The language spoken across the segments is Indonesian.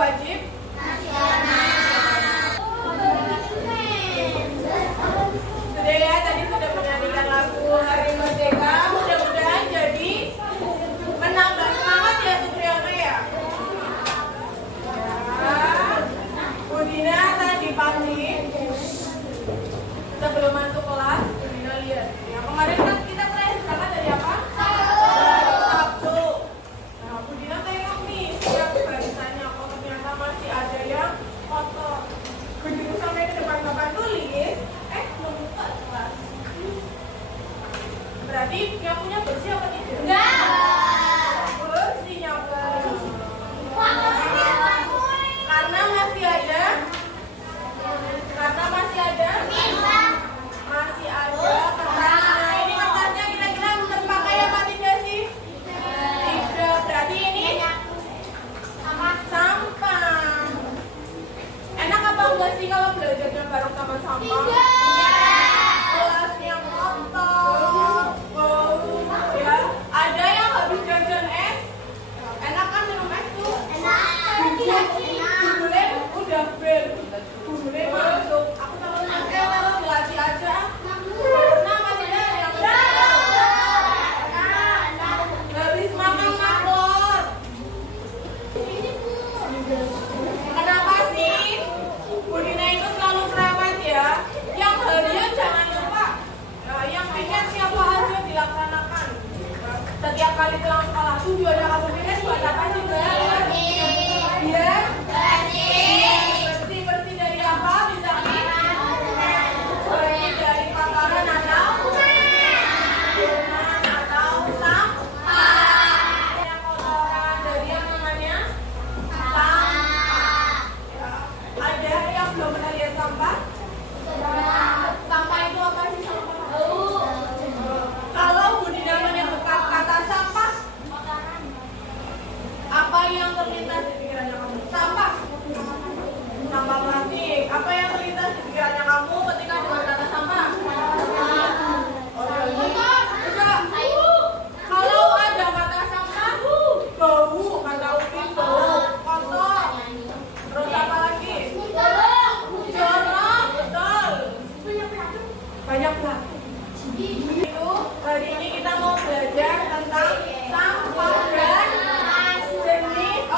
wajib nasional. Sudah ya, tadi sudah menyanyikan lagu Hari Merdeka. Mudah-mudahan jadi menambah semangat ya Supriyono ya. Bu Dina tadi pagi sebelum masuk kelas, Bu Dina lihat. Ya, kemarin kan kita mulai berangkat dari apa? Sabtu. Nah, Bu Dina tengok nih setiap barisannya kok ternyata masih ada yang kotor. Begitu sampai ke depan papan tulis, belum buka kelas. Berarti yang punya bersih apa tidak? Enggak. Bersihnya karena masih ada kertasnya. Ini kertasnya kira-kira terpakai apa tidak sih? Tidak. Berarti ini sampah. Enak apa enggak sih kalau belajarnya bareng sama sampah? Kelasnya kotor, bau, ya. Ada yang habis jajan es. Enak kan minum es tuh? Enak. Bule udah bel. Bule masuk. Aku tahu kalau dilatih aja. Pernah masih ada yang habis makan maklor. Kenapa sih Bu Dina itu selalu cerewet ya? Yang harian jangan lupa. Nah, yang weekend siapa aja dilaksanakan. Setiap kali pulang sekolah tujuannya kamu weekend buat apa sih, Mbak? Iya. Bersih dari apa? Bisa bersih dari kotoran atau sampah. Yang kotoran dari yang namanya sampah. Ya. Ada yang belum pernah lihat sampah? Sampah itu apa sih sampah? Kalau Bu Dina menyebutkan kata sampah, apa yang terlintas di pikirannya kamu? Sampah. Sampah plastik. Apa yang terlintas di pikirannya kamu ketika dengar kata sampah? Enggak. Kalau ada kata sampah, bau, kata Upin, bau, kotor. Terus apa lagi? Jorok, betul. Banyak plastik. Itu hari ini kita mau belajar tentang sampah dan jenis.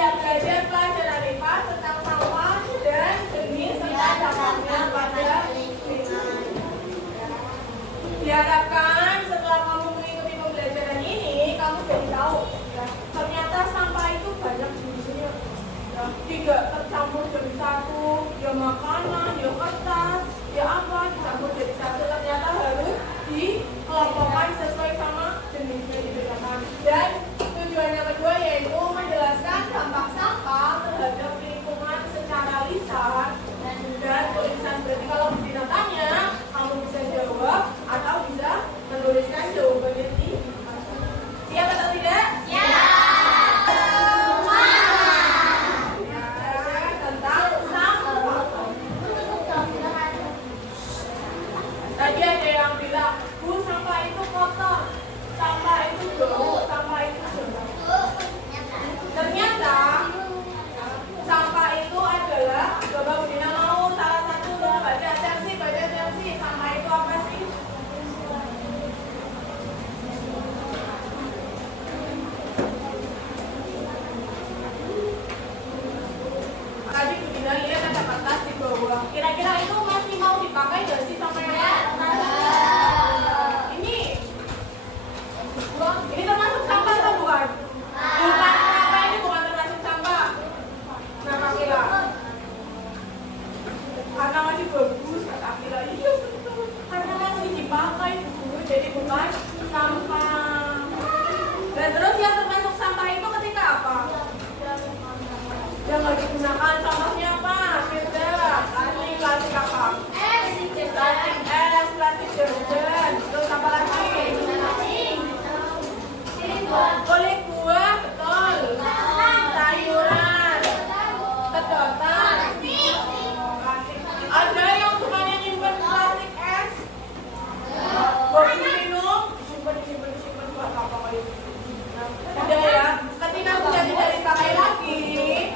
Belajar pelajaran IPA tentang sampah dan jenis serta dampaknya pada lingkungan. Diharapkan setelah kamu mengikuti pembelajaran ini, kamu jadi tahu ya, ternyata sampah itu banyak jenisnya. Ya, tidak tercampur jadi satu, ya makanan, ya kertas, ya apa, dicampur jadi satu. Ternyata harus dikelompokkan sesuai sama jenisnya dibedakan. Dan tujuannya kedua yaitu menjelaskan dampak sampah terhadap lingkungan secara lisan dan tulisan. Berarti kalau ditanya, kamu bisa jawab atau bisa menuliskan jawabannya di siap atau tidak? Tadi ada yang bilang, Bu, sampah itu kotor, sampah itu bau, sampah itu jorok. Ternyata sampah itu adalah, coba Bu Dina mau salah satu baca atensi, sampah itu apa sih? Tadi Bu Dina lihat ada kertas di bawah. Kira-kira itu masih mau dipakai nggak sih sama yang ini termasuk sampah atau bukan? Bukan. Kenapa ini bukan termasuk sampah? Kenapa kira? Karena masih bagus, kata Akila. Iya betul. Karena masih dipakai dulu, jadi bukan sampah. Dan terus yang termasuk sampah itu ketika apa? Yang nggak digunakan. Contohnya apa? Plastik apa? Plastik deterjen. Terus apa lagi? Boleh buah, betul. Sayuran, sedotan. Ada yang sukanya nyimpen plastik es. Botol minum, disimpan buat apa itu? Udah ya. Ketika sudah tidak dipakai lagi,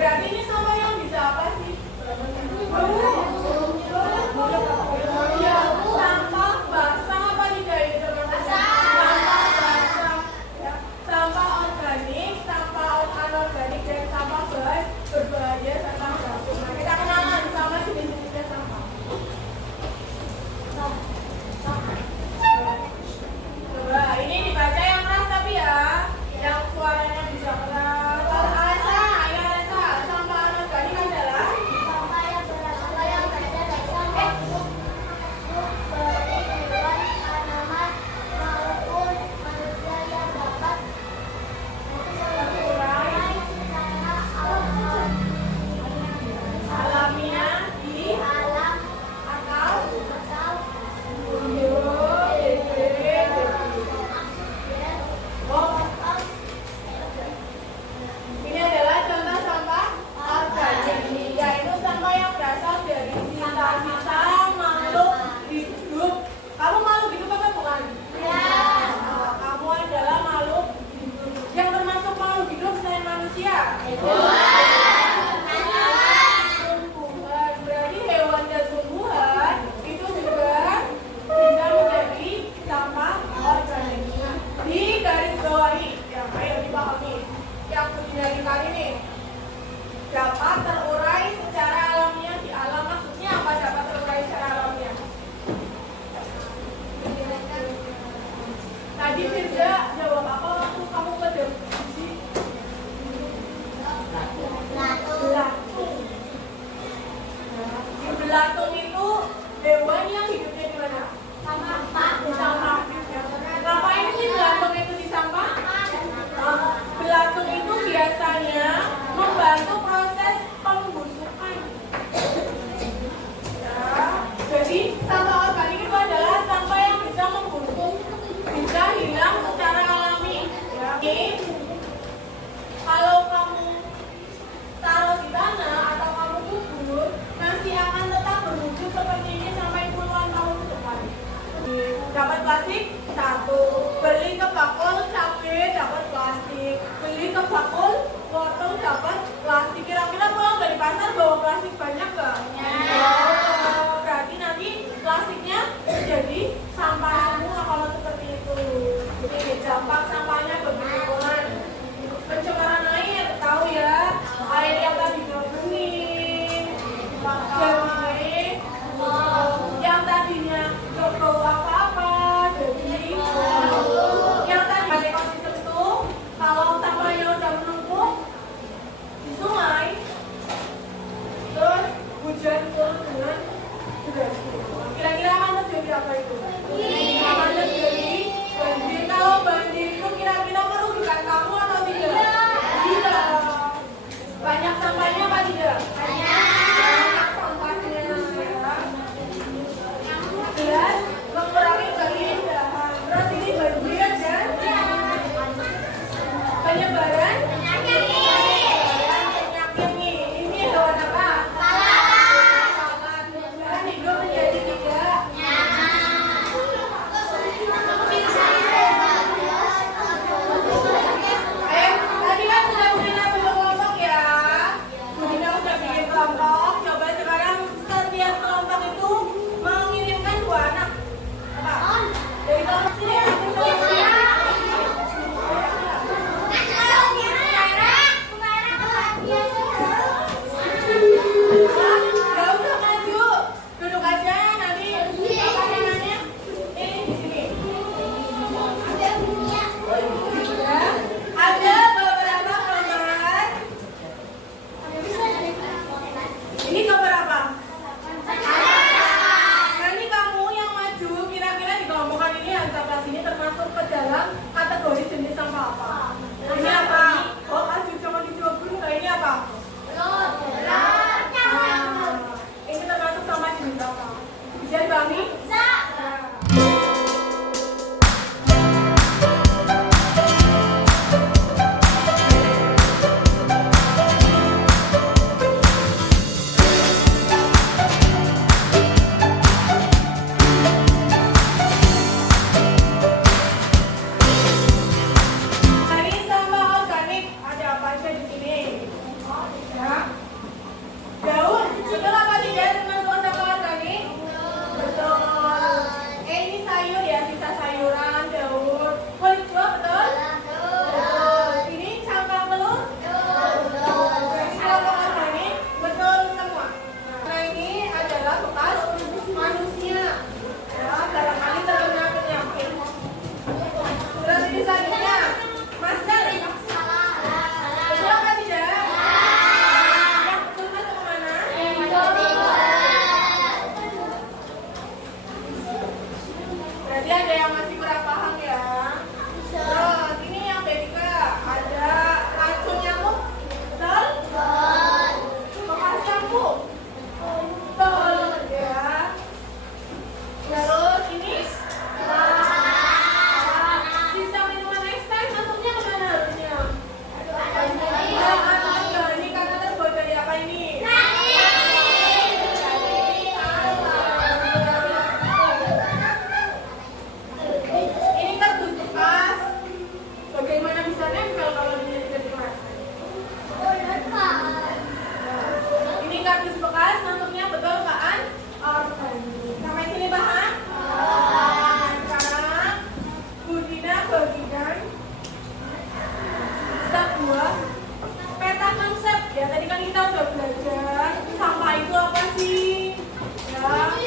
Berarti ini sampah yang bisa apa sih? Ya, sampah basah apa tidak ini teman-teman? Sampah basah, ya. Sampah organik, sampah anorganik, dan sampah berbahaya, sampah beracun. Nah, kita kenalan sama jenis-jenisnya sampah. Coba, ini dibaca yang keras tapi ya, yang suaranya bisa keras. Alesa, ayo Alesa, sampah anorganik adalah Sampah yang berasal yang berada dari sampah seperti hewan, tanaman, maupun manusia yang dapat terurai secara alamiah di alam atau atau ini adalah contoh sampah organik, yaitu sampah yang berasal dari sisa-sisa makhluk hidup. Kamu makhluk hidup apa bukan? Nah, kamu adalah makhluk hidup. Yang termasuk makhluk hidup selain manusia? Tumbuhan. Berarti hewan dan tumbuhan itu juga bisa menjadi sampah organik. Di garis bawahi, ya ayo dipahami. Yang berdinamika ini dapat terurai secara alamiah di alam. Maksudnya apa dapat terurai secara alamiah? Tadi Firza jawab apa waktu kamu ke diskusi? Belatung. Di belatung itu hewan yang hidupnya di mana? Di sampah. Ngapain sih belatung itu di sampah? Belatung itu biasanya membantu proses pembusukan. Ya, jadi sampah organik itu adalah sampah yang bisa membusuk, bisa hilang secara alami. Ya. Kalau kamu taruh di tanah atau kamu kubur, masih akan tetap berwujud seperti ini sampai puluhan tahun ke depan. Dapat plastik satu, beli ke bakul cabai dapat plastik, beli ke bakul wortel dapat plastik. Kira-kira pulang dari pasar bawa plastik banyak nggak? Oh, berarti nanti plastiknya jadi sampah semua kalau seperti itu. Jadi dampak sampahnya bagi lingkungan. Pencemaran air, tahu ya, air yang tadi bening, jadi yang tadinya nggak bau apa-apa, jadi yang tadi ekosistem itu kalau sampahnya udah menumpuk di sungai, terus hujan turun dengan deras. Kira-kira akan terjadi apa itu? Akan terjadi banjir. Kalau banjir itu kira-kira merugikan kamu atau tidak? Tidak. Banyak sampahnya apa tidak? Banyak sampahnya ya. Jelas mengurangi keindahan. Terus ini banjir dan penyebaran penyakit nih. Ini hewan apa? Lalat. Dan hidup menjadi tidak nyaman. Ya, tadi kan kita udah belajar sampah itu apa sih? Ya, ya ini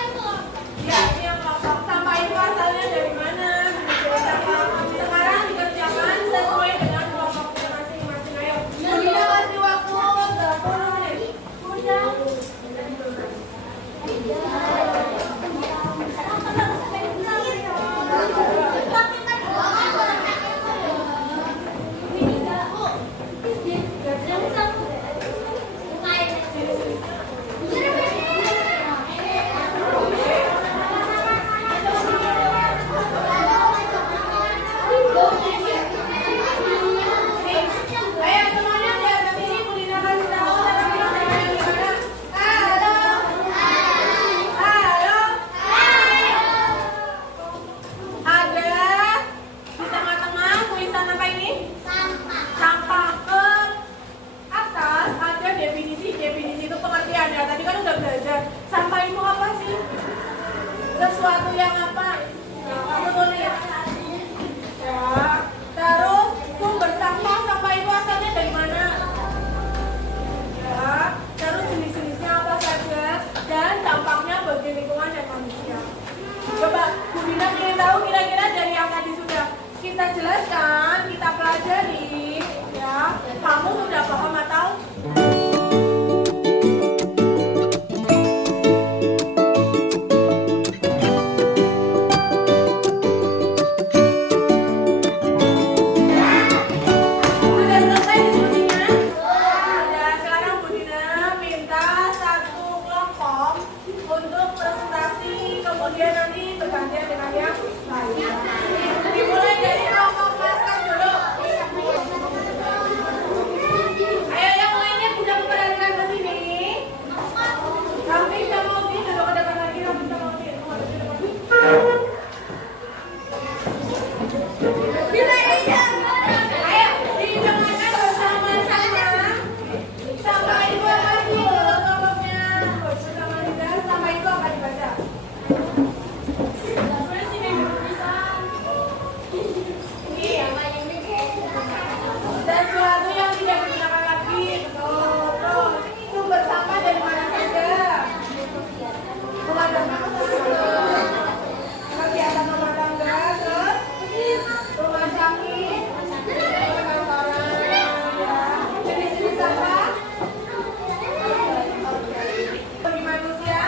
yang kelompok. Sampah itu asalnya dari mana? Dari sampah. Sekarang dikerjakan sesuai dengan kelompoknya masing-masing. Ayo, kita kasih waktu 30 menit. Ayo semuanya di atas ini Bu Lina kasih tahu cara bilang dengan gimana. Halo. Halo. Ada di tengah-tengah tulisan apa ini? Sampah. Ke atas ada definisi. Definisi itu pengertian ya. Tadi kan udah belajar. Sampah itu apa sih? Sesuatu yang apa? Kamu tulis. Ya. Terus sumber sampah. Sampah itu asalnya dari mana? Ya. Terus jenis-jenisnya apa saja? Dan dampaknya bagi lingkungan dan manusia. Coba Bu Bina ingin tahu kira-kira dari yang tadi sudah kita jelaskan, kita pelajari, ya. Kamu sudah paham atau? Sudah selesai diskusinya? Sudah. Sekarang Bu Dina minta satu kelompok untuk presentasi, kemudian nanti bergantian dengan yang lainnya. Dimulai dari kelompok masker dulu. Ayo yang lainnya bisa memperhatikan ke sini. Kami sama Udin duduk ke depan lagi. Kami sama Udin. Ayo didengarkan bersama-sama. Sampah itu apa sih kalau kelompoknya? Bersama Liza, sampah itu apa dibaca? Sesuatu yang tidak digunakan lagi. Betul. Sumber sampah dari mana saja? Keluarga kegiatan rumah tangga, terus rumah sakit, kantoran, ya. Jenis-jenis sampah bagi manusia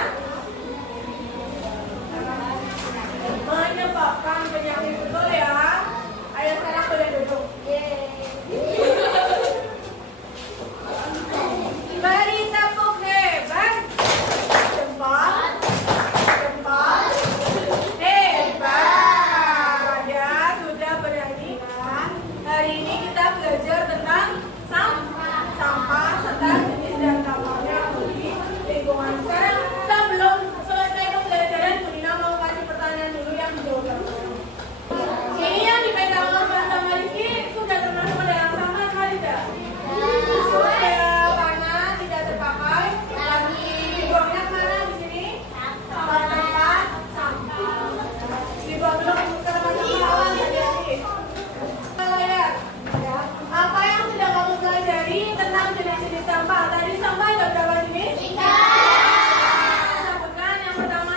menyebabkan penyakit, betul ya. Ayo sekarang boleh duduk. Beri tepuk hebat. Jempol. Hebat. Ya, sudah berani kan? Hari ini kita belajar tentang sampah serta jenis dan dampaknya bagi lingkungan. Sekarang sebelum selesai pembelajaran, Bu Dina mau kasih pertanyaan dulu yang dijawab. Ini yang dipegang sama Rizky sudah termasuk ke dalam sampah kah tidak? Sudah, karena tidak terpakai lagi. Dibuangnya kemana di sini? Ke tempat sampah. Dibuang dulu ke tempat sampah. Awas hati-hati. Lihat, ya. Apa yang sudah kamu pelajari tentang jenis-jenis sampah? Tadi sampah ada berapa jenis? 3. Sebutkan yang pertama.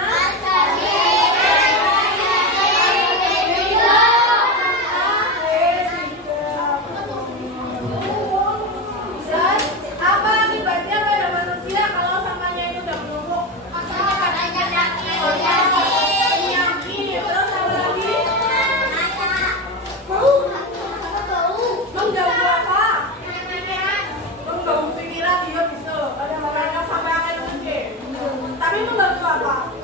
Apa akibatnya pada manusia kalau sampahnya itu udah menumpuk? Penyakit. Terus apa lagi? Mengganggu apa? Mengganggu pikiran, iya bisa. Kadang-kadang sampai akhir mungkin. Tapi mengganggu apa?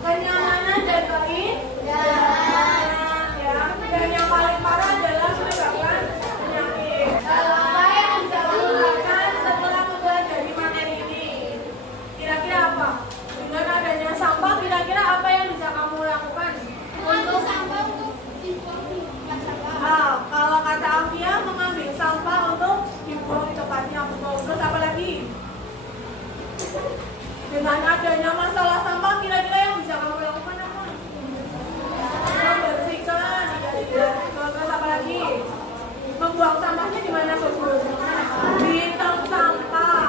Kenyamanan dan keindahan, ya. Dan yang paling parah adalah menyebabkan penyakit. Apa yang bisa kamu lakukan setelah mempelajari materi ini? Kira-kira apa? Dengan adanya sampah, kira-kira apa yang bisa kamu lakukan? Kalau kata Afia, mengambil sampah untuk dibuang di tempatnya. Betul. Terus apa lagi? Dengan adanya masalah sampah, kira-kira yang bisa kamu lakukan apa? Membersihkan. Terus apa lagi? Membuang sampahnya di mana bagus? Di tong sampah.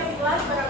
yang di kelas barang